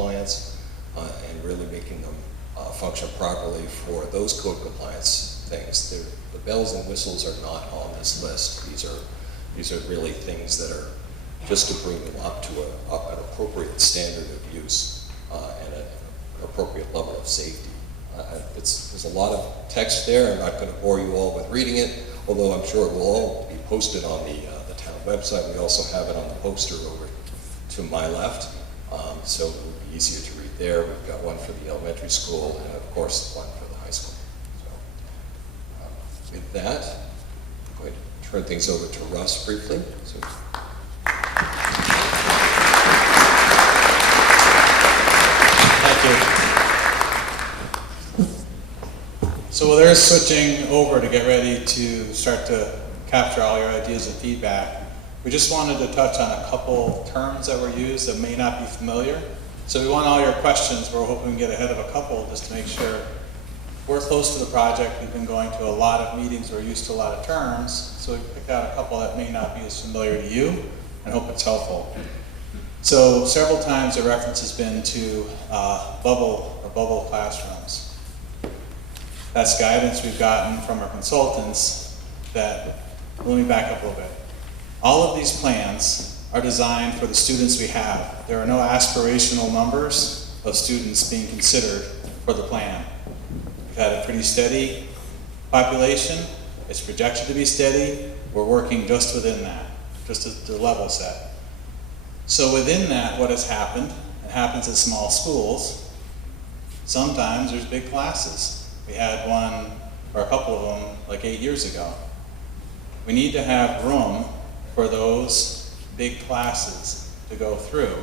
compliance and really making them function properly for those code compliance things. The bells and whistles are not on this list. These are really things that are just to bring them up to an appropriate standard of use and an appropriate level of safety. There's a lot of text there. I'm not going to bore you all with reading it, although I'm sure it will all be posted on the town website. We also have it on the poster over to my left, so it will be easier to read there. We've got one for the elementary school and, of course, one for the high school. So, with that, I'm going to turn things over to Russ briefly. So, thank you. So while they're switching over to get ready to start to capture all your ideas and feedback, we just wanted to touch on a couple terms that were used that may not be familiar. So we want all your questions. We're hoping to get ahead of a couple just to make sure we're close to the project. We've been going to a lot of meetings. We're used to a lot of terms. So we picked out a couple that may not be as familiar to you and hope it's helpful. So several times the reference has been to bubble classrooms. That's guidance we've gotten from our consultants that, let me back up a little bit. All of these plans are designed for the students we have. There are no aspirational numbers of students being considered for the plan. We've had a pretty steady population. It's projected to be steady. We're working just within that, just at the level set. So within that, what has happened, it happens at small schools. Sometimes there's big classes. We had one, or a couple of them, like 8 years ago. We need to have room for those big classes to go through.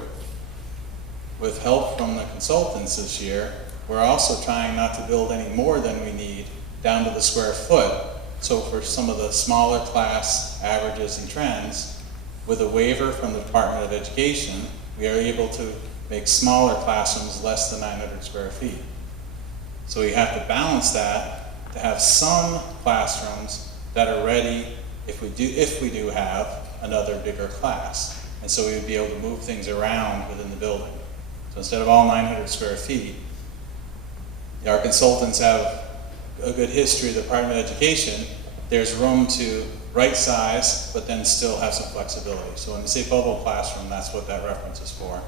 With help from the consultants this year, we're also trying not to build any more than we need down to the square foot. So for some of the smaller class averages and trends, with a waiver from the Department of Education, we are able to make smaller classrooms less than 900 square feet. So we have to balance that to have some classrooms that are ready if we do have another bigger class. And so we would be able to move things around within the building. So instead of all 900 square feet, our consultants have a good history of the Department of Education. There's room to right size, but then still have some flexibility. So when we say bubble classroom, that's what that reference is for.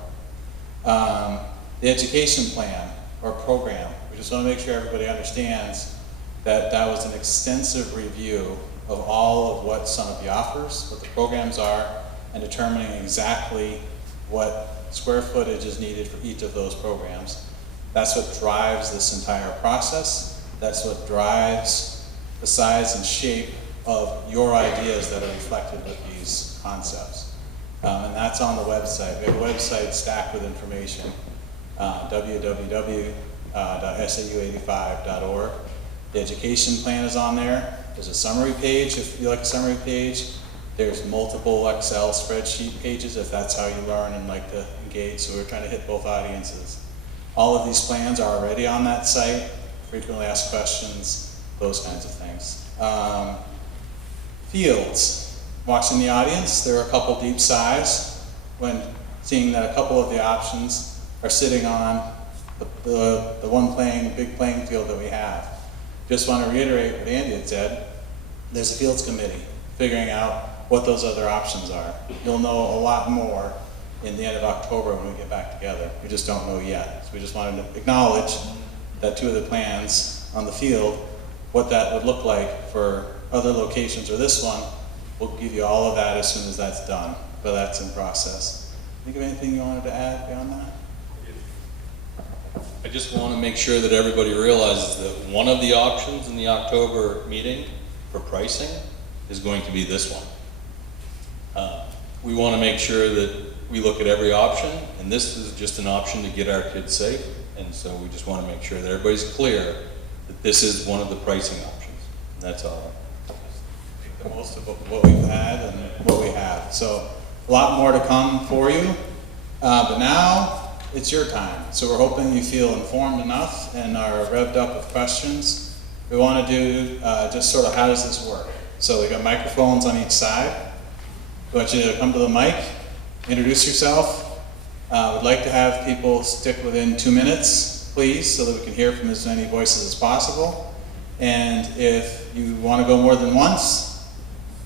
The education plan or program, we just want to make sure everybody understands that that was an extensive review of all of what Sunapee offers, what the programs are, and determining exactly what square footage is needed for each of those programs. That's what drives this entire process. That's what drives the size and shape of your ideas that are reflected with these concepts. And that's on the website. We have a website stacked with information, www.sau85.org. The education plan is on there. There's a summary page if you like a summary page. There's multiple Excel spreadsheet pages if that's how you learn and like to engage. So we're trying to hit both audiences. All of these plans are already on that site. Frequently asked questions, those kinds of things. Fields. Watching the audience, there are a couple deep sighs when seeing that a couple of the options are sitting on the one big playing field that we have. Just want to reiterate what Andy had said. There's a fields committee figuring out what those other options are. You'll know a lot more in the end of October when we get back together. We just don't know yet. So we just wanted to acknowledge that two of the plans on the field, what that would look like for other locations or this one. We'll give you all of that as soon as that's done, but that's in process. Think of anything you wanted to add beyond that? I just want to make sure that everybody realizes that one of the options in the October meeting for pricing is going to be this one. We want to make sure that we look at every option, and this is just an option to get our kids safe, and so we just want to make sure that everybody's clear that this is one of the pricing options. And that's all. The most of what we've had and what we have. So a lot more to come for you, but now it's your time. So we're hoping you feel informed enough and are revved up with questions. We want to do just sort of how does this work? So we got microphones on each side. We want you to come to the mic, introduce yourself, Would like to have people stick within 2 minutes, please, so that we can hear from as many voices as possible. And if you want to go more than once,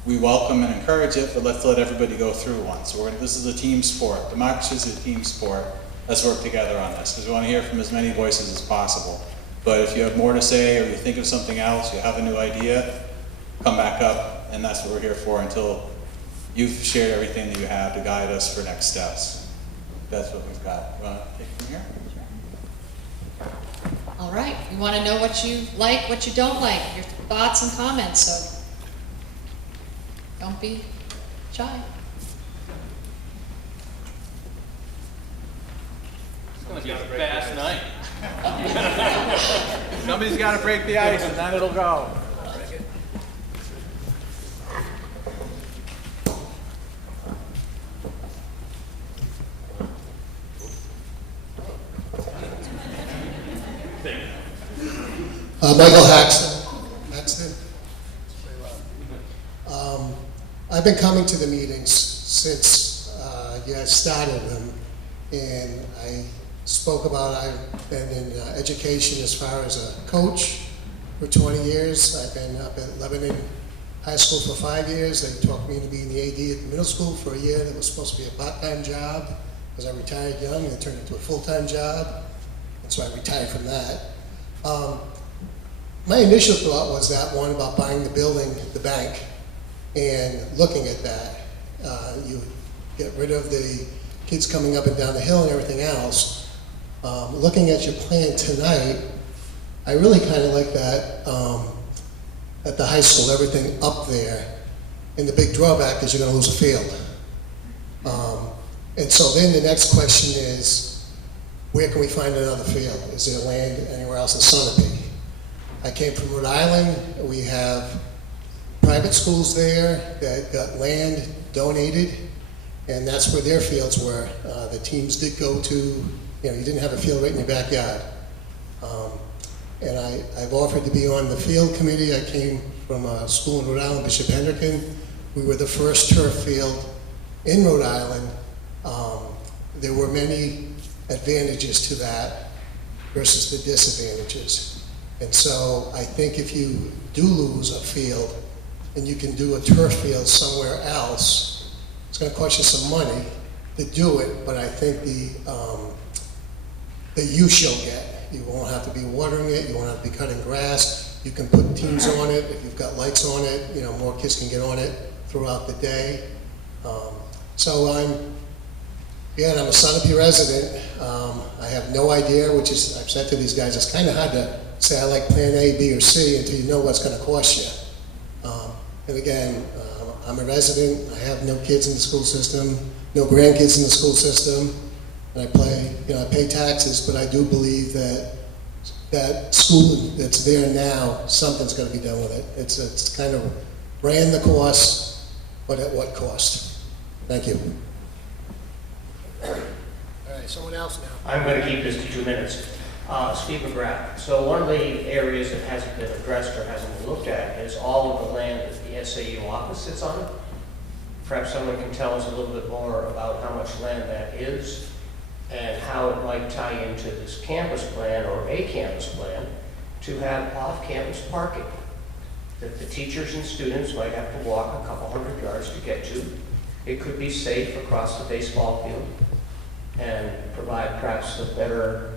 we welcome and encourage it, but let's let everybody go through once. This is a team sport. Democracy is a team sport. Let's work together on this, because we want to hear from as many voices as possible. But if you have more to say, or you think of something else, you have a new idea, come back up, and that's what we're here for until you've shared everything that you have to guide us for next steps. That's what we've got. You want to take it from here? All right, we want to know what you like, what you don't like, your thoughts and comments, so don't be shy. It's going to be a fast night. Somebody's got to break the ice and then it'll go. Michael Haxton. I've been coming to the meetings since you guys started them, and I spoke about I've been in education as far as a coach for 20 years. I've been up at Lebanon High School for 5 years. They talked me into being the AD at the middle school for a year. That was supposed to be a part-time job because I retired young, and it turned into a full-time job, and so I retired from that. My initial thought was that one about buying the building, the bank, and looking at that. You get rid of the kids coming up and down the hill and everything else. Looking at your plan tonight, I really kind of like that at the high school, everything up there. And the big drawback is you're going to lose a field. And so then the next question is, where can we find another field? Is there land anywhere else in Sunapee? I came from Rhode Island. We have private schools there that got land donated, and that's where their fields were. The teams did go to, you didn't have a field right in your backyard. And I've offered to be on the field committee. I came from a school in Rhode Island, Bishop Hendricken. We were the first turf field in Rhode Island. There were many advantages to that versus the disadvantages. And so I think if you do lose a field and you can do a turf field somewhere else, it's going to cost you some money to do it, but I think the use you'll get. You won't have to be watering it, you won't have to be cutting grass, you can put teams on it, if you've got lights on it, more kids can get on it throughout the day. So I'm a Sunapee resident. I have no idea, which is, I've said to these guys, it's kind of hard to say I like plan A, B, or C until you know what's going to cost you. And again, I'm a resident. I have no kids in the school system, no grandkids in the school system, and I pay taxes. But I do believe that school that's there now, something's going to be done with it. It's kind of ran the course, but at what cost? Thank you. All right, someone else now. I'm going to keep this to 2 minutes. Steve McGrath. So one of the areas that hasn't been addressed or hasn't been looked at is all of the land that the SAU office sits on. Perhaps someone can tell us a little bit more about how much land that is and how it might tie into this campus plan or a campus plan to have off-campus parking that the teachers and students might have to walk a couple hundred yards to get to. It could be safe across the baseball field and provide perhaps a better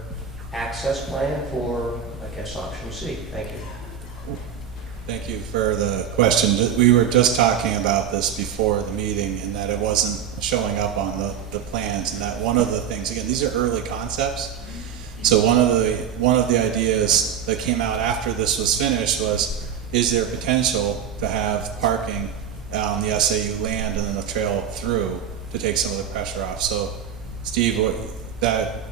access plan for, I guess, option C. Thank you. Thank you for the question. We were just talking about this before the meeting, and that it wasn't showing up on the plans, and that one of the things, again, these are early concepts. So one of the ideas that came out after this was finished was, is there potential to have parking on the SAU land and then a trail through to take some of the pressure off? So Steve,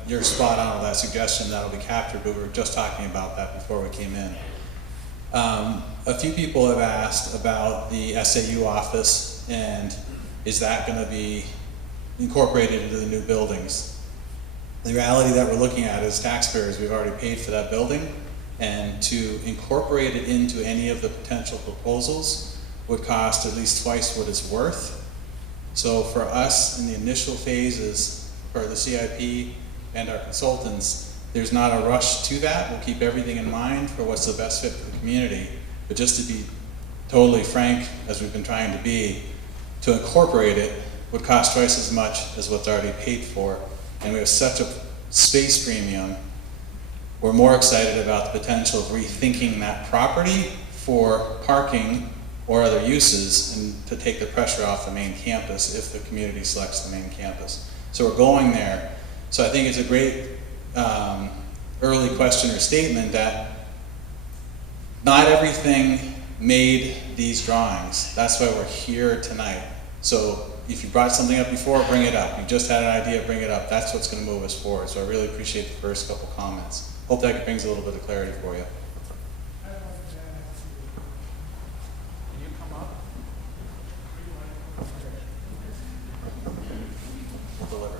you're spot on with that suggestion. That'll be captured, but we were just talking about that before we came in. A few people have asked about the SAU office, and is that going to be incorporated into the new buildings? The reality that we're looking at is taxpayers, we've already paid for that building, and to incorporate it into any of the potential proposals would cost at least twice what it's worth. So for us, in the initial phases, for the CIP and our consultants, there's not a rush to that. We'll keep everything in mind for what's the best fit for the community. But just to be totally frank, as we've been trying to be, to incorporate it would cost twice as much as what's already paid for. And we have such a space premium. We're more excited about the potential of rethinking that property for parking or other uses, and to take the pressure off the main campus if the community selects the main campus. So we're going there. So I think it's a great early question or statement that not everything made these drawings. That's why we're here tonight. So if you brought something up before, bring it up. You just had an idea, bring it up. That's what's going to move us forward. So I really appreciate the first couple comments. Hope that brings a little bit of clarity for you. Can you come up? We'll deliver.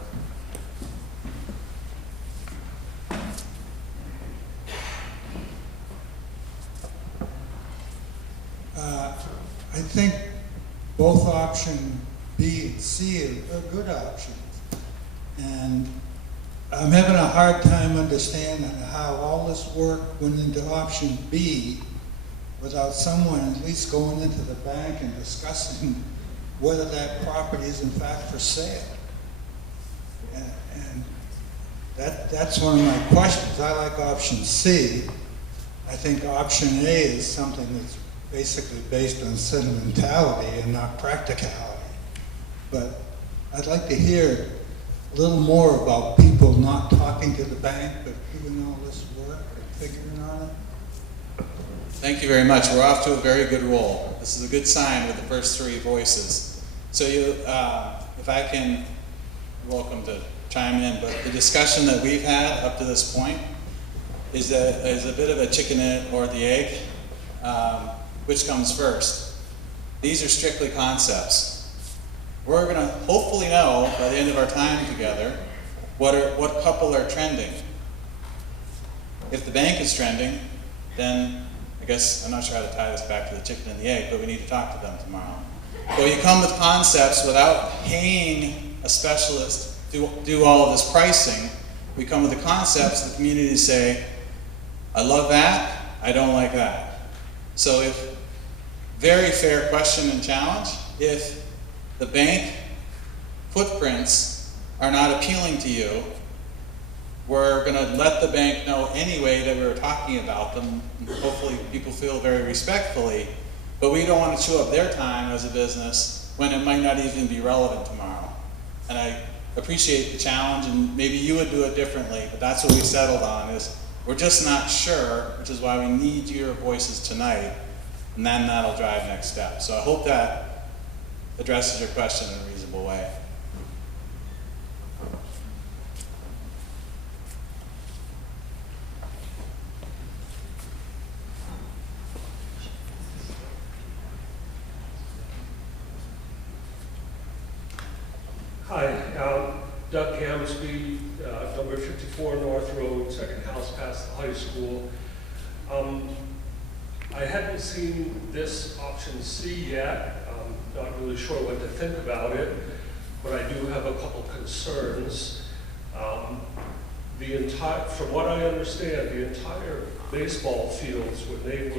I think both option B and C are good options. And I'm having a hard time understanding how all this work went into option B without someone at least going into the bank and discussing whether that property is in fact for sale. And that's one of my questions. I like option C. I think option A is something that's basically based on sentimentality and not practicality. But I'd like to hear a little more about people not talking to the bank, but doing all this work and figuring on it. Thank you very much. We're off to a very good roll. This is a good sign with the first three voices. So you, if I can, you're welcome to chime in, but the discussion that we've had up to this point is a bit of a chicken or the egg. Which comes first? These are strictly concepts. We're going to hopefully know by the end of our time together what couple are trending. If the bank is trending, then I guess I'm not sure how to tie this back to the chicken and the egg, but we need to talk to them tomorrow. But you come with concepts without paying a specialist to do all of this pricing. We come with the concepts, the community say, I love that, I don't like that. So if, very fair question and challenge, if the bank footprints are not appealing to you, we're going to let the bank know anyway that we were talking about them. Hopefully people feel very respectfully, but we don't want to chew up their time as a business when it might not even be relevant tomorrow. And I appreciate the challenge, and maybe you would do it differently, but that's what we settled on, is we're just not sure, which is why we need your voices tonight, and then that'll drive next steps. So I hope that addresses your question in a reasonable way. Hi, Doug Gamsby, number 54 North Road, second house past the high school. I hadn't seen this option C yet. Not really sure what to think about it, but I do have a couple concerns. From what I understand, the entire baseball fields, when they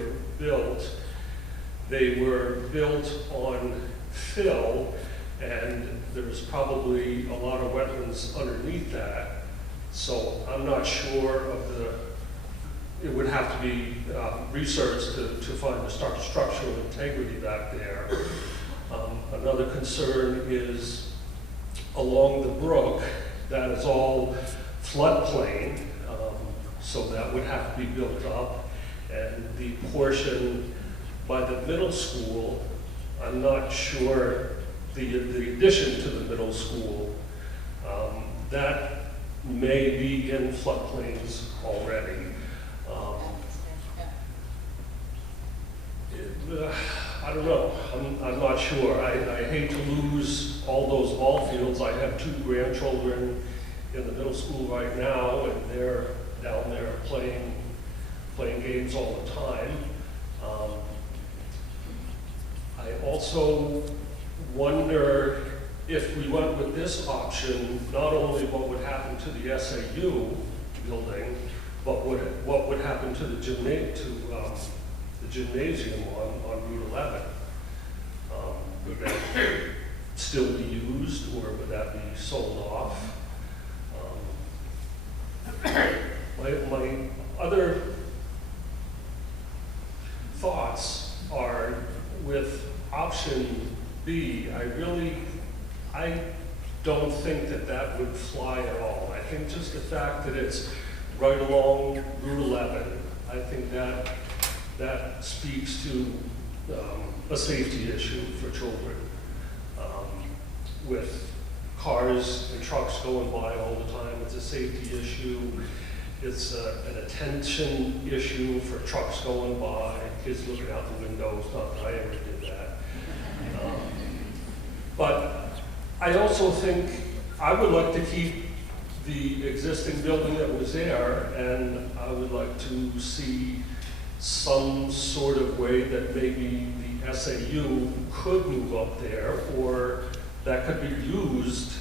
were built on fill, and there's probably a lot of wetlands underneath that. So I'm not sure of it would have to be researched to find the structural integrity back there. Another concern is along the brook, that is all floodplain, so that would have to be built up. And the portion by the middle school, I'm not sure, the addition to the middle school, that may be in floodplains already. I don't know, I'm not sure. I hate to lose all those ball fields. I have 2 grandchildren in the middle school right now, and they're down there playing games all the time. I also wonder if we went with this option, not only what would happen to the SAU building, but what would happen to the gymnasium on Route 11? Would that still be used, or would that be sold off? My other thoughts are with option B. I don't think that would fly at all. I think just the fact that it's right along Route 11, I think that speaks to a safety issue for children. With cars and trucks going by all the time, it's a safety issue. It's an attention issue for trucks going by, kids looking out the windows, not that I ever did that. But I also think I would like to keep the existing building that was there, and I would like to see some sort of way that maybe the SAU could move up there, or that could be used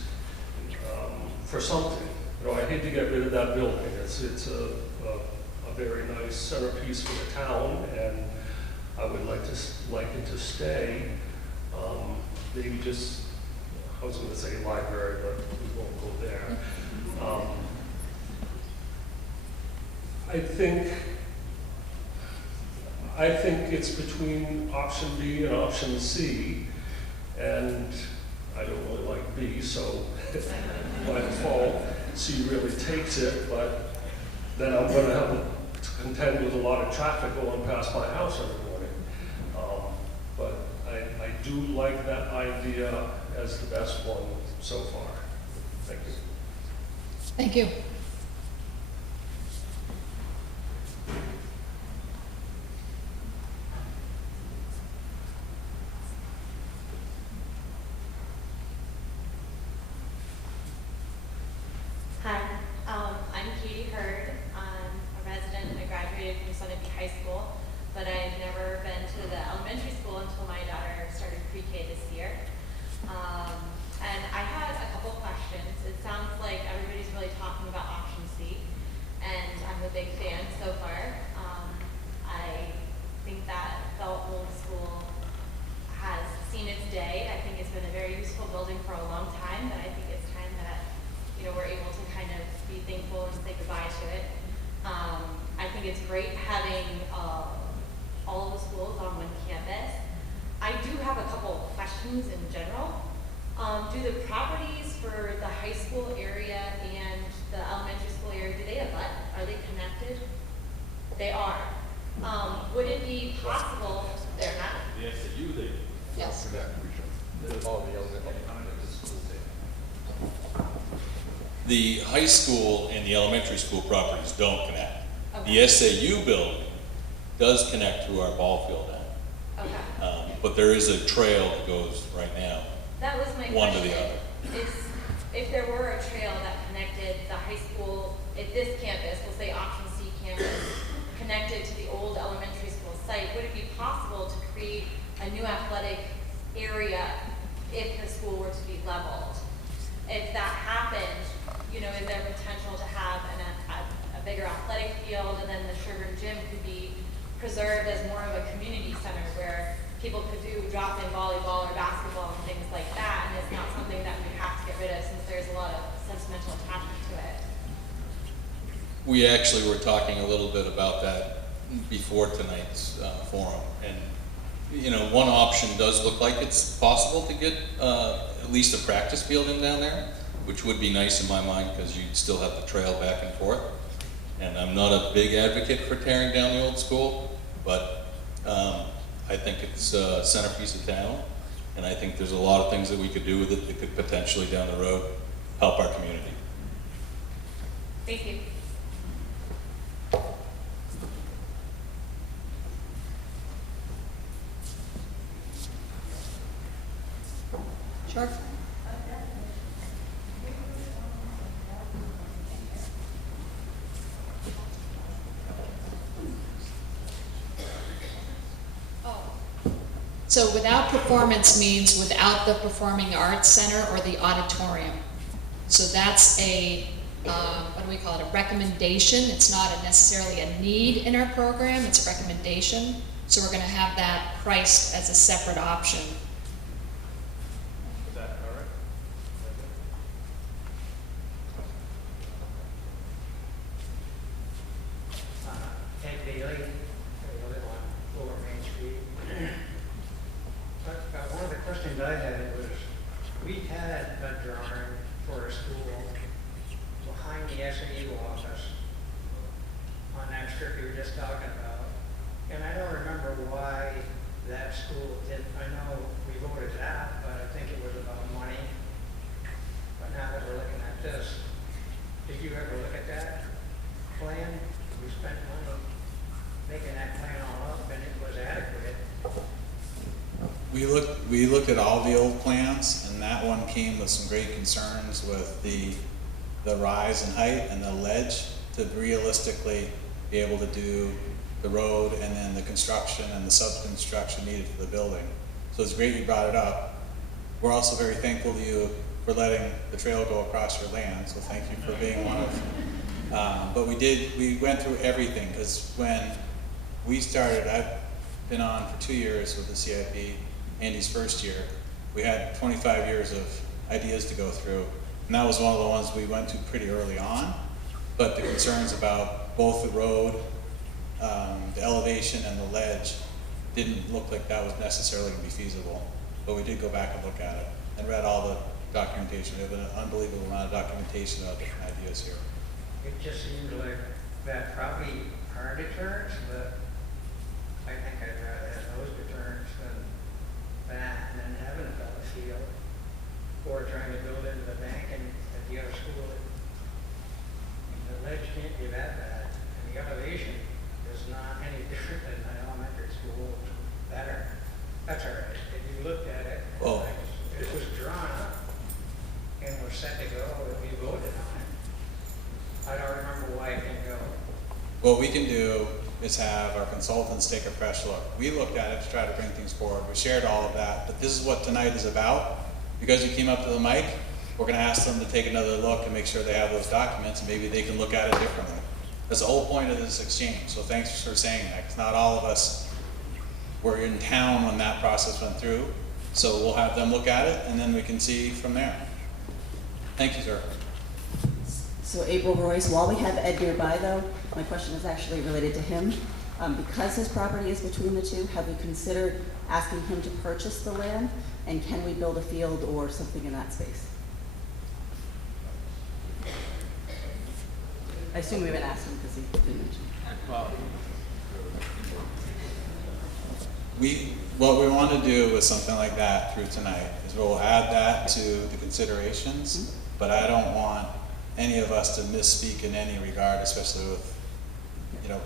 for something. You know, I hate to get rid of that building. It's a very nice centerpiece for the town, and I would like it to stay. Maybe just, I was going to say library, but we won't go there. I think it's between option B and option C, and I don't really like B, so by default, C really takes it, but then I'm going to have to contend with a lot of traffic going past my house every morning. But I do like that idea as the best one so far. Thank you. Thank you. Hi, I'm Katie Hurd. I'm a resident. I graduated from Sunapee High School, but I've never been to the elementary school until my daughter started pre-K this year. And I had a couple questions. It sounds like everybody's really talking about option C, and I'm a big fan so far. I think that Belt Middle School has seen its day. I think it's been a very useful building for a long time, but I think it's time that we're able to kind of be thankful and say goodbye to it. I think it's great having all of the schools on one campus. I do have a couple of questions in general. Do the properties for the high school area and the elementary school area, do they abut? Are they connected? They are. Would it be possible, they're not? Yes, they. Yes. The high school and the elementary school properties don't connect. Okay. The SAU building does connect to our ball field end. Okay. But there is a trail that goes right now, That was my one to question. the other. Is if there were a trail that connected the high school at this campus, we'll say option C campus, connected to the old elementary school site, would it be possible to create a new athletic area if the school were to be leveled? If that happened, is there potential to have a bigger athletic field, and then the Sugar Gym could be preserved as more of a community center where people could do drop-in volleyball or basketball and things like that, and it's not something that we have to get rid of since there's a lot of sentimental attachment to it. We actually were talking a little bit about that before tonight's forum, and one option does look like it's possible to get at least a practice field in down there, which would be nice in my mind because you'd still have the trail back and forth. And I'm not a big advocate for tearing down the old school, but I think it's a centerpiece of town, and I think there's a lot of things that we could do with it that could potentially down the road help our community. Thank you. Sure. So without performance means without the performing arts center or the auditorium. So that's a, what do we call it, a recommendation. It's not necessarily a need in our program, it's a recommendation. So we're gonna have that priced as a separate option. Is that all right? Ted Bailey, I live on Lower Main Street. But one of the questions I had was, we had a drawing for a school behind the SAU office on that strip you were just talking about. And I don't remember why that school didn't, I know we voted that, but I think it was about money. But now that we're looking at this, did you ever look at that plan? We spent money making that plan all up, and it was adequate. We looked at all the old plans, and that one came with some great concerns with the rise in height and the ledge to realistically be able to do the road and then the construction and the sub-construction needed for the building. So it's great you brought it up. We're also very thankful to you for letting the trail go across your land, so thank you for being one of. But we went through everything, because when we started, I've been on for 2 years with the CIP, Andy's first year. We had 25 years of ideas to go through, and that was one of the ones we went to pretty early on. But the concerns about both the road, the elevation and the ledge didn't look like that was necessarily going to be feasible. But we did go back and look at it and read all the documentation. We have an unbelievable amount of documentation about different ideas here. It just seemed like that probably are deterrents, but I think I'd rather have those deterrents than that, and then having a fella field, or trying to build into the bank and at the other school. The ledge can't be that bad, and the elevation is not any different than the elementary school, better. That's all right. If you looked at it, Well, it was drawn up and was set to go, and we voted on it. I don't remember why it didn't go. what we can do is have our consultants take a fresh look. We looked at it to try to bring things forward. We shared all of that, but this is what tonight is about. Because you came up to the mic, we're gonna ask them to take another look and make sure they have those documents, and maybe they can look at it differently. That's the whole point of this exchange, so thanks for saying that, 'cause not all of us were in town when that process went through. So we'll have them look at it, and then we can see from there. Thank you, sir. So April Royce, while we have Ed nearby though, my question is actually related to him. Because his property is between the two, have we considered asking him to purchase the land? And can we build a field or something in that space? I assume we haven't asked him because he didn't mention. What we want to do with something like that through tonight is we'll add that to the considerations, but I don't want any of us to misspeak in any regard, especially with,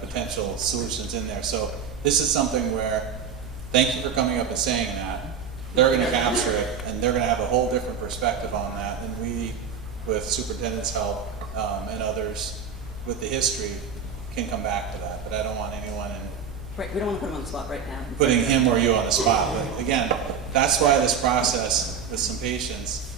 potential solutions in there. So this is something where, thank you for coming up and saying that. They're gonna capture it, and they're gonna have a whole different perspective on that, and we, with superintendent's help, and others with the history, can come back to that, but I don't want anyone Right, we don't want to put him on the spot right now. putting him or you on the spot. But again, that's why this process, with some patience,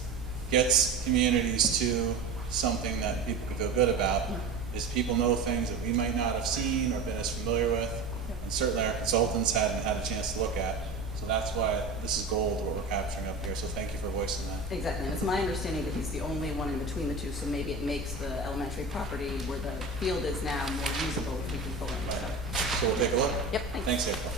gets communities to something that people can feel good about, is people know things that we might not have seen or been as familiar with, and certainly our consultants hadn't had a chance to look at. So that's why this is gold, what we're capturing up here, so thank you for voicing that. Exactly, and it's my understanding that he's the only one in between the two, so maybe it makes the elementary property where the field is now more usable if we can pull in, so. So we'll take a look? Yep, thanks. Thanks, April.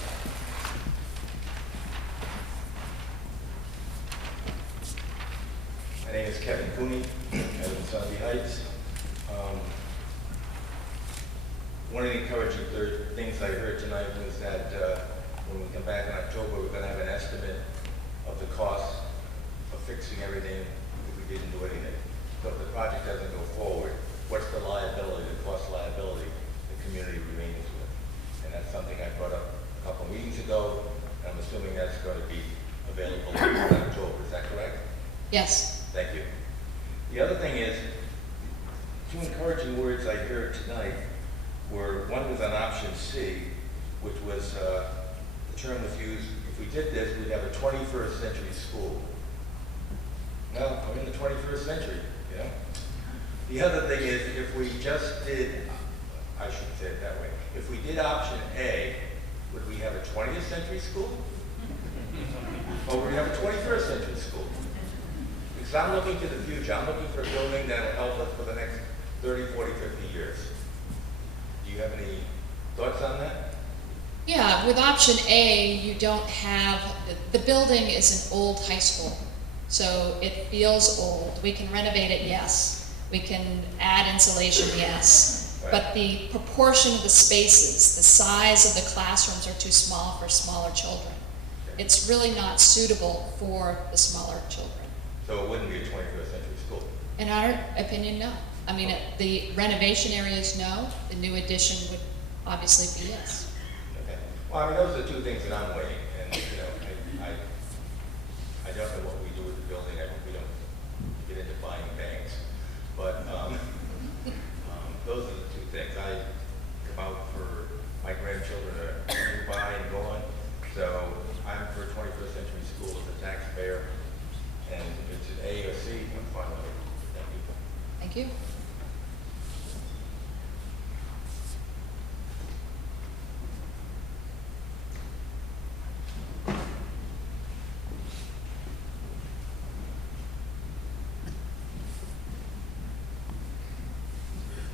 My name is Kevin Cooney, I live in Sunapee Heights. One of the encouraging things I heard tonight was that when we come back in October, we're going to have an estimate of the cost of fixing everything if we didn't do anything. So if the project doesn't go forward, what's the liability, the cost liability the community remains with? And that's something I brought up a couple of meetings ago, and I'm assuming that's going to be available in October. Is that correct? Yes. Thank you. The other thing is, two encouraging words I heard tonight were, one was on option C, which was, the term was used, if we did this, we'd have a 21st century school. No, we're in the 21st century, you know? The other thing is, if we just did, I shouldn't say it that way, if we did option A, would we have a 20th century school? Or would we have a 21st century school? Because I'm looking to the future. I'm looking for a building that will help us for the next 30, 40, 50 years. Do you have any thoughts on that? Yeah, with option A, you don't have, the building is an old high school, so it feels old. We can renovate it, yes. We can add insulation, yes. Right. But the proportion of the spaces, the size of the classrooms are too small for smaller children. It's really not suitable for the smaller children. So it wouldn't be a 21st century school? In our opinion, no. I mean, the renovation areas, no. The new addition would obviously be yes. Okay. Well, I mean, those are the two things that I'm weighing, and, you know, I don't know what we do with the building. I hope we don't get into buying banks. But those are the two things. I come out for my grandchildren are nearby and gone, so I'm for a 21st century school as a taxpayer, and if it's an A or C, I'm fine with it. Thank you. Thank you.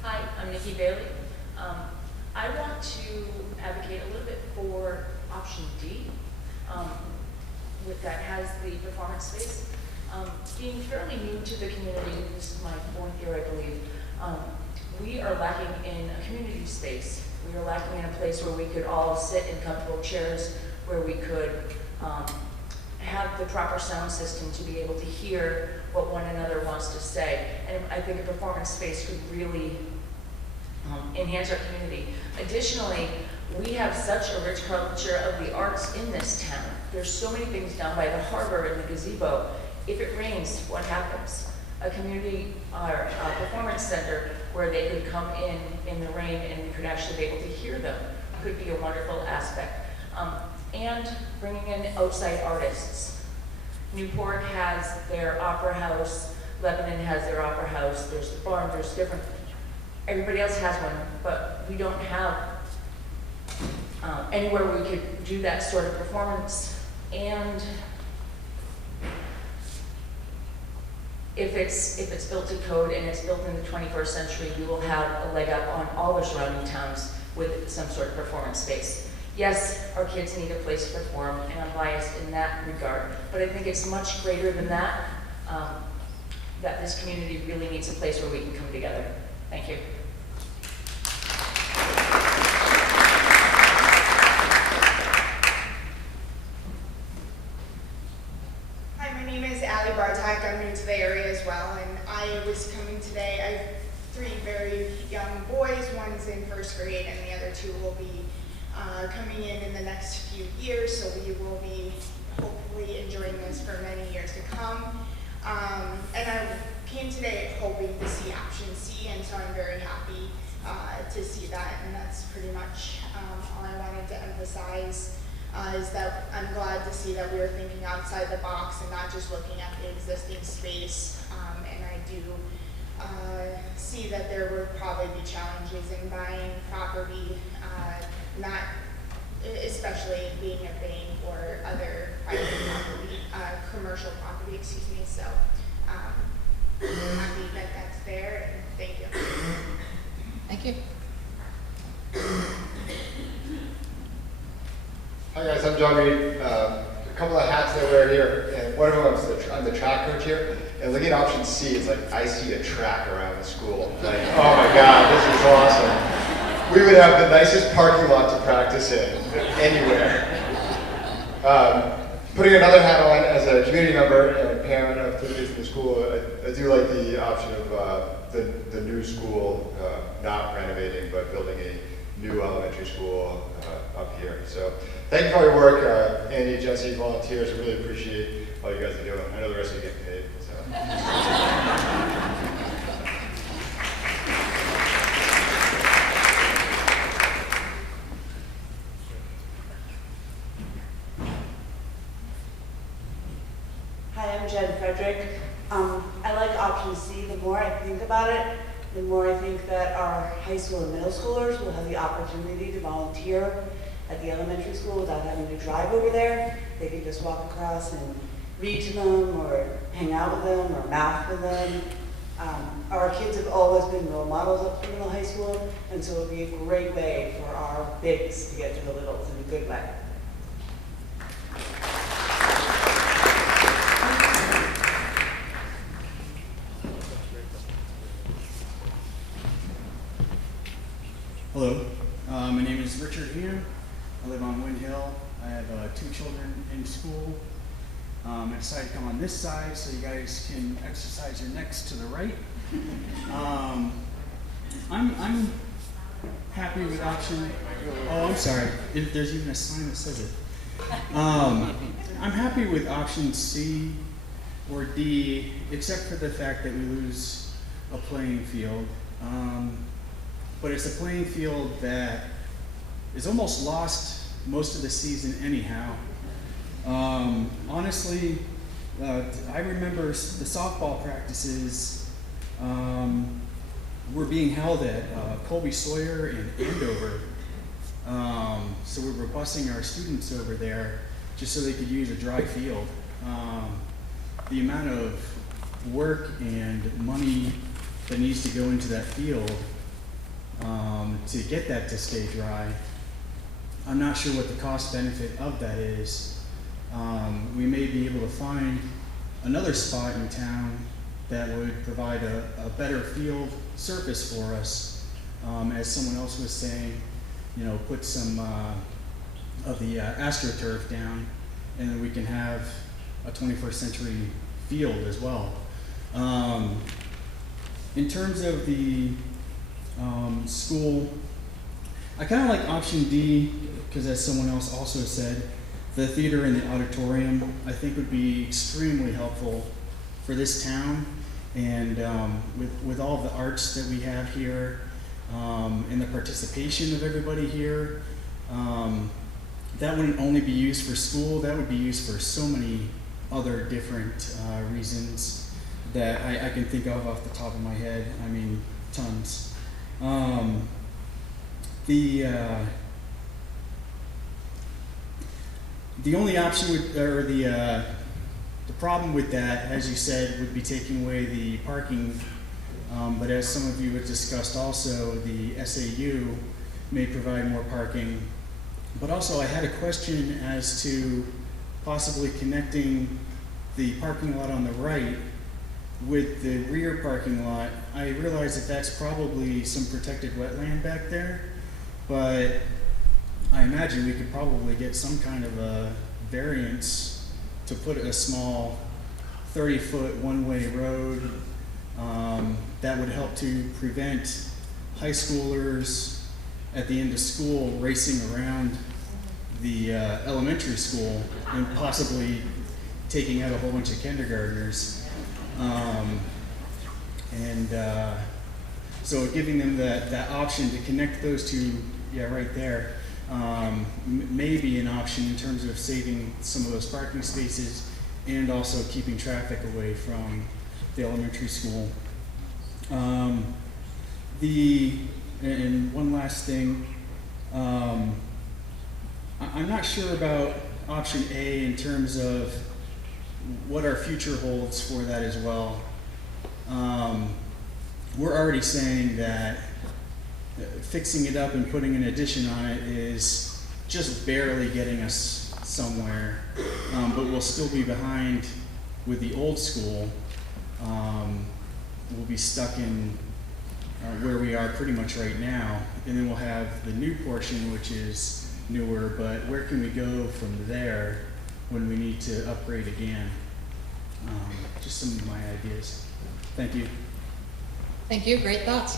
Hi, I'm Nikki Bailey. I want to advocate a little bit for option D, that has the performance space. Being fairly new to the community, this is my 4th year, I believe, we are lacking in a community space. We are lacking in a place where we could all sit in comfortable chairs, where we could have the proper sound system to be able to hear what one another wants to say. And I think a performance space could really enhance our community. Additionally, we have such a rich culture of the arts in this town. There's so many things down by the harbor and the gazebo. If it rains, what happens? A community or a performance center where they could come in the rain and we could actually be able to hear them could be a wonderful aspect. And bringing in outside artists. Newport has their opera house, Lebanon has their opera house, there's the barn, there's different, everybody else has one, but we don't have anywhere we could do that sort of performance. And if it's built to code and it's built in the 21st century, we will have a leg up on all the surrounding towns with some sort of performance space. Yes, our kids need a place to perform, and I'm biased in that regard, but I think it's much greater than that, that this community really needs a place where we can come together. Thank you. Hi, my name is Allie Bartak. I'm new to the area as well, and I was coming today. I have 3 very young boys. One's in 1st grade, and the other 2 will be coming in the next few years, so we will be hopefully enjoying this for many years to come. And I came today hoping to see option C, and so I'm very happy to see that, and that's pretty much all I wanted to emphasize. Is that I'm glad to see that we are thinking outside the box and not just looking at the existing space. And I do see that there will probably be challenges in buying property, not especially being a bank or other private property, commercial property, excuse me. So I'm happy that that's there, and thank you. Thank you. Hi guys, I'm John Reed. A couple of hats that I wear here, and one of them is I'm the track coach here. And looking at option C, it's like I see a track around the school. Like, oh my God, this is awesome. We would have the nicest parking lot to practice in anywhere. Putting another hat on as a community member and parent of 2 kids in the school, I do like the option of the new school, not renovating, but building a new elementary school up here. So thank you for all your work, Andy, Jesse, volunteers. I really appreciate all you guys are doing. I know the rest of you get paid. So. Frederick. I like option C. The more I think about it, the more I think that our high school and middle schoolers will have the opportunity to volunteer at the elementary school without having to drive over there. They can just walk across and read to them or hang out with them or math with them. Our kids have always been role models up through middle high school, and so it would be a great way for our bigs to get to the littles in a good way. Hello, my name is Richard here. I live on Wind Hill. I have 2 children in school. I decided to come on this side so you guys can exercise your necks to the right. I'm happy with option. Oh, I'm sorry. There's even a sign that says it. I'm happy with option C or D, except for the fact that we lose a playing field. But it's a playing field that is almost lost most of the season anyhow. Honestly, I remember the softball practices were being held at Colby Sawyer and Andover. So we were busing our students over there just so they could use a dry field. The amount of work and money that needs to go into that field to get that to stay dry, I'm not sure what the cost benefit of that is. We may be able to find another spot in town that would provide a better field surface for us. As someone else was saying, you know, put some of the AstroTurf down, and then we can have a 21st century field as well. In terms of the school, I kind of like option D, because as someone else also said, the theater and the auditorium I think would be extremely helpful for this town, and with all of the arts that we have here and the participation of everybody here, that wouldn't only be used for school, that would be used for so many other different reasons that I can think of off the top of my head. I mean, tons. The only option would, or the problem with that, as you said, would be taking away the parking. But as some of you have discussed also, the SAU may provide more parking. But also I had a question as to possibly connecting the parking lot on the right with the rear parking lot. I realize that that's probably some protected wetland back there, but I imagine we could probably get some kind of a variance to put a small 30-foot one-way road that would help to prevent high schoolers at the end of school racing around the elementary school and possibly taking out a whole bunch of kindergartners. So giving them that option to connect those two, right there, may be an option in terms of saving some of those parking spaces and also keeping traffic away from the elementary school. And one last thing, I'm not sure about option A in terms of what our future holds for that as well. We're already saying that fixing it up and putting an addition on it is just barely getting us somewhere, but we'll still be behind with the old school. We'll be stuck in where we are pretty much right now, and then we'll have the new portion, which is newer, but where can we go from there when we need to upgrade again? Just some of my ideas. Thank you. Thank you, great thoughts.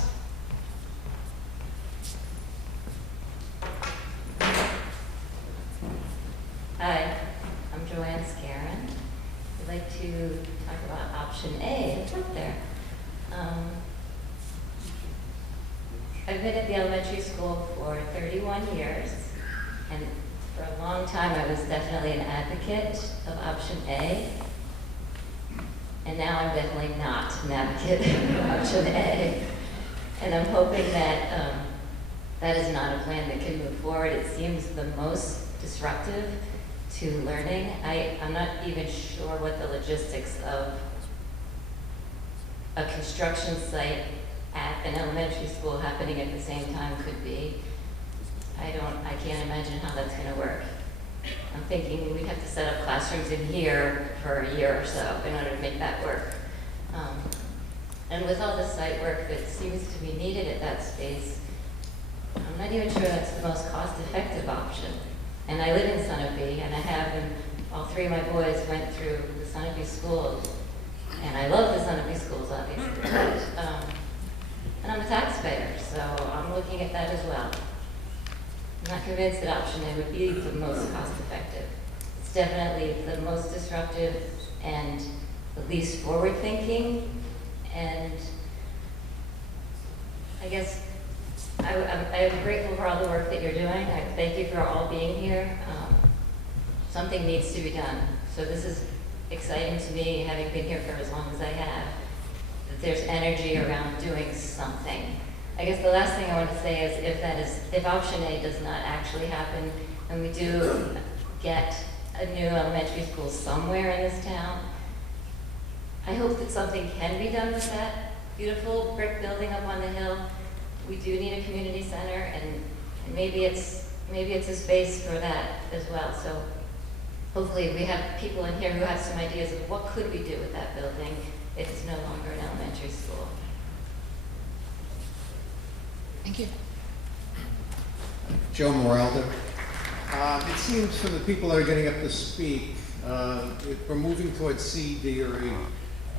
Hi, I'm Joanne Scaron. I'd like to talk about option A that's up there. I've been at the elementary school for 31 years, and for a long time I was definitely an advocate of option A. And now I'm definitely not an advocate of option A. And I'm hoping that that is not a plan that can move forward. It seems the most disruptive to learning. I'm not even sure what the logistics of a construction site at an elementary school happening at the same time could be. I can't imagine how that's gonna work. I'm thinking we'd have to set up classrooms in here for a year or so in order to make that work. And with all the site work that seems to be needed at that space, I'm not even sure that's the most cost-effective option. And I live in Sunapee, and I have, and all three of my boys went through the Sunapee schools. And I love the Sunapee schools, obviously. But, and I'm a taxpayer, so I'm looking at that as well. I'm not convinced that option A would be the most cost-effective. It's definitely the most disruptive and the least forward-thinking. And I guess I'm grateful for all the work that you're doing. I thank you for all being here. Something needs to be done. So this is exciting to me, having been here for as long as I have, that there's energy around doing something. I guess the last thing I want to say is if option A does not actually happen, and we do get a new elementary school somewhere in this town, I hope that something can be done with that beautiful brick building up on the hill. We do need a community center, and maybe it's a space for that as well. So hopefully we have people in here who have some ideas of what could we do with that building if it's no longer an elementary school. Thank you. Joe Moraldo. It seems from the people that are getting up to speak, we're moving towards C, D, or E.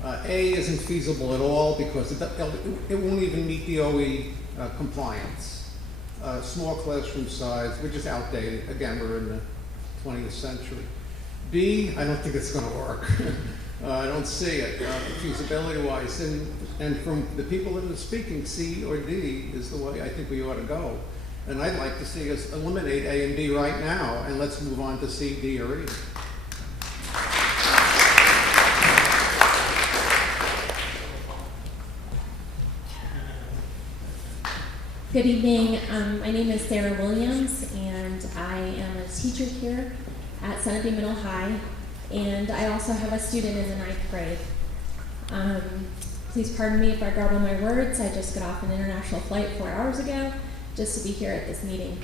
A isn't feasible at all because it won't even meet the OE compliance. Small classroom size, we're just outdated. Again, we're in the 20th century. B, I don't think it's going to work. I don't see it feasibility-wise. And from the people that are speaking, C or D is the way I think we ought to go. And I'd like to see us eliminate A and B right now, and let's move on to C, D, or E. Good evening. My name is Sarah Williams, and I am a teacher here at Sunapee Middle High, and I also have a student in the 9th grade. Please pardon me if I garble my words. I just got off an international flight 4 hours ago just to be here at this meeting.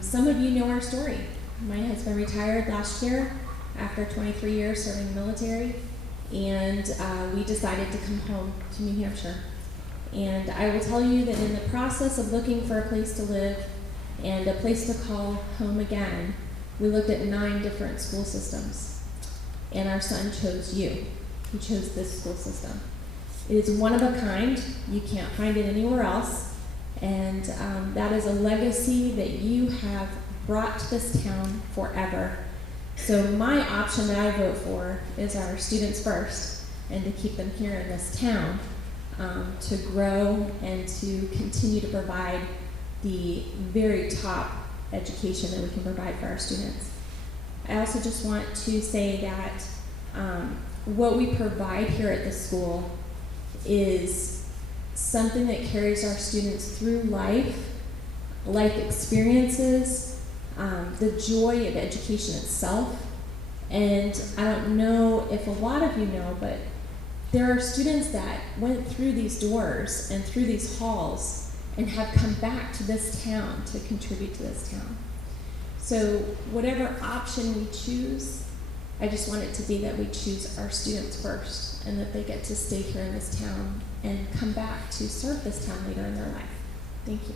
Some of you know our story. My husband retired last year after 23 years serving the military, and we decided to come home to New Hampshire. And I will tell you that in the process of looking for a place to live and a place to call home again, we looked at 9 different school systems. And our son chose you. He chose this school system. It is one of a kind. You can't find it anywhere else. And that is a legacy that you have brought to this town forever. So my option that I vote for is our students first, and to keep them here in this town. To grow and to continue to provide the very top education that we can provide for our students. I also just want to say that what we provide here at the school is something that carries our students through life experiences, the joy of education itself. And I don't know if a lot of you know, but there are students that went through these doors and through these halls and have come back to this town to contribute to this town. So whatever option we choose, I just want it to be that we choose our students first and that they get to stay here in this town and come back to serve this town later in their life. Thank you.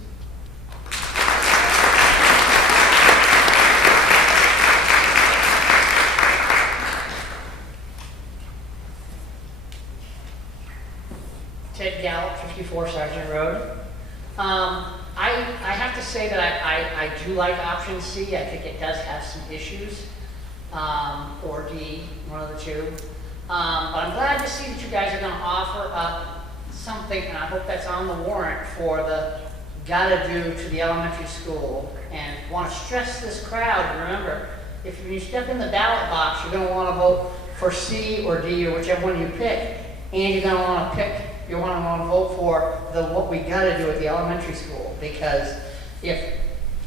Ted Gallup, 54 Sergeant Road. I have to say that I do like option C. I think it does have some issues, or D, one of the two. But I'm glad to see that you guys are going to offer up something, and I hope that's on the warrant for the gotta do to the elementary school. And want to stress this crowd, remember, if you step in the ballot box, you're going to want to vote for C or D or whichever one you pick, and you're gonna wanna vote for what we gotta do at the elementary school. Because if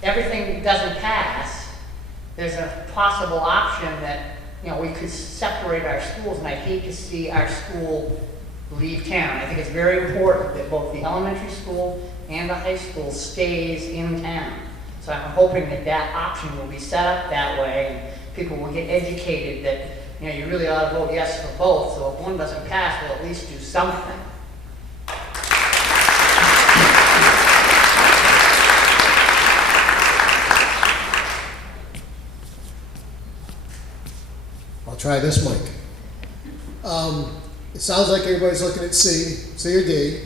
everything doesn't pass, there's a possible option that, you know, we could separate our schools, and I hate to see our school leave town. I think it's very important that both the elementary school and the high school stays in town. So I'm hoping that that option will be set up that way, and people will get educated that, you know, you really ought to vote yes for both, so if one doesn't pass, we'll at least do something. I'll try this mic. It sounds like everybody's looking at C or D.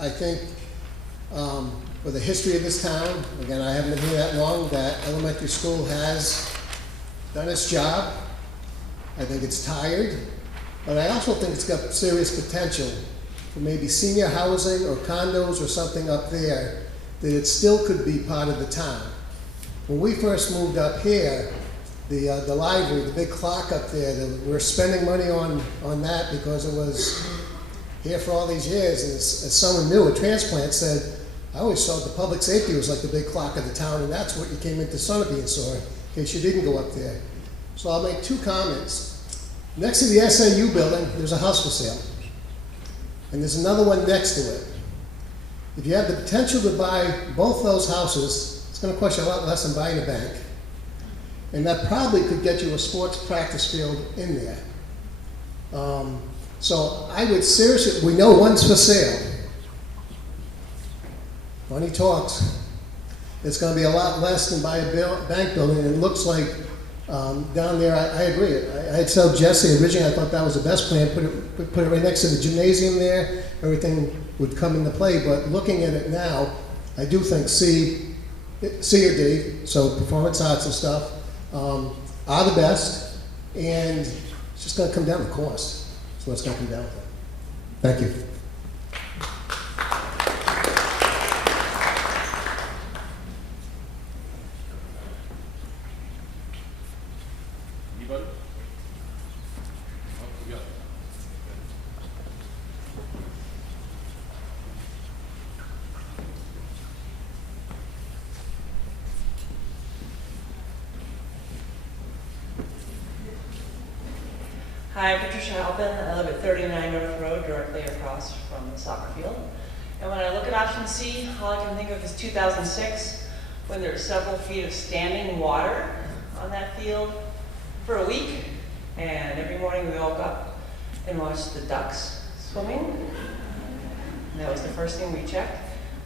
I think for the history of this town, again, I haven't been here that long, that elementary school has done its job. I think it's tired, but I also think it's got serious potential for maybe senior housing or condos or something up there, that it still could be part of the town. When we first moved up here, the library, the big clock up there, we're spending money on that because it was here for all these years. And as someone new, a transplant, said, I always thought the public safety was like the big clock of the town, and that's what you came into Sunapee and saw, in case you didn't go up there. So I'll make two comments. Next to the SAU building, there's a house for sale. And there's another one next to it. If you have the potential to buy both those houses, it's going to cost you a lot less than buying a bank. And that probably could get you a sports practice field in there. So I would seriously, we know one's for sale. Money talks. It's going to be a lot less than buy a bank building, and it looks like down there, I agree. I had told Jesse originally, I thought that was the best plan, put it right next to the gymnasium there, everything would come into play, but looking at it now, I do think C or D, so performance arts and stuff, are the best, and it's just going to come down to cost. That's what it's going to come down to. Thank you. Anybody? Oh, we got it. Hi, I'm Patricia Halpin. I live at 39 North Road, directly across from the soccer field. And when I look at option C, all I can think of is 2006, when there were several feet of standing water on that field for a week. And every morning we woke up and watched the ducks swimming. And that was the first thing we checked.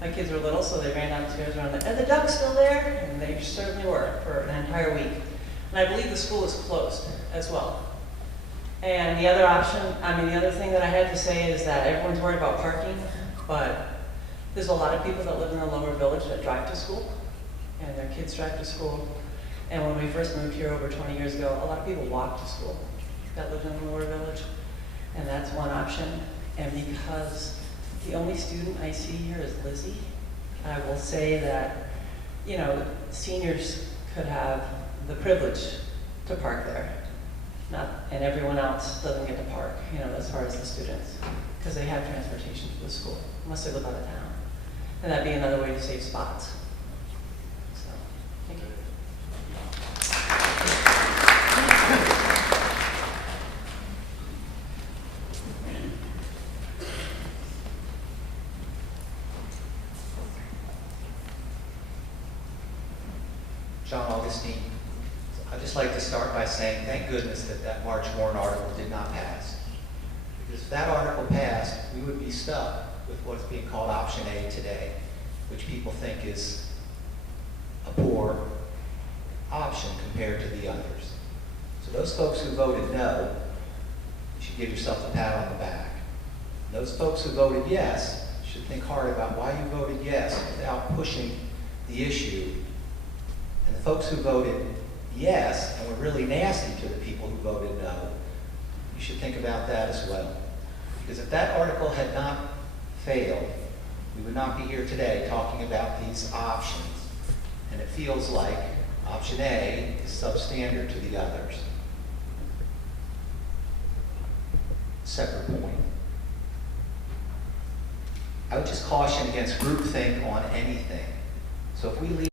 My kids were little, so they ran downstairs around are the ducks still there? And they certainly were for an entire week. And I believe the school is closed as well. And the other option, the other thing that I had to say is that everyone's worried about parking, but there's a lot of people that live in the lower village that drive to school, and their kids drive to school. And when we first moved here over 20 years ago, a lot of people walked to school that lived in the lower village, and that's one option. And because the only student I see here is Lizzie, I will say that, you know, seniors could have the privilege to park there. And everyone else doesn't get to park, you know, as far as the students, because they have transportation to the school, unless they live out of town. And that'd be another way to save spots. So, thank you. John Augustine. I'd just like to start by saying thank goodness that that March warrant article did not pass. Because if that article passed, we would be stuck with what's being called option A today, which people think is a poor option compared to the others. So those folks who voted no, you should give yourself a pat on the back. And those folks who voted yes should think hard about why you voted yes without pushing the issue. And the folks who voted yes, and were really nasty to the people who voted no, you should think about that as well. Because if that article had not failed, we would not be here today talking about these options. And it feels like option A is substandard to the others. separate point. I would just caution against groupthink on anything. So if we leave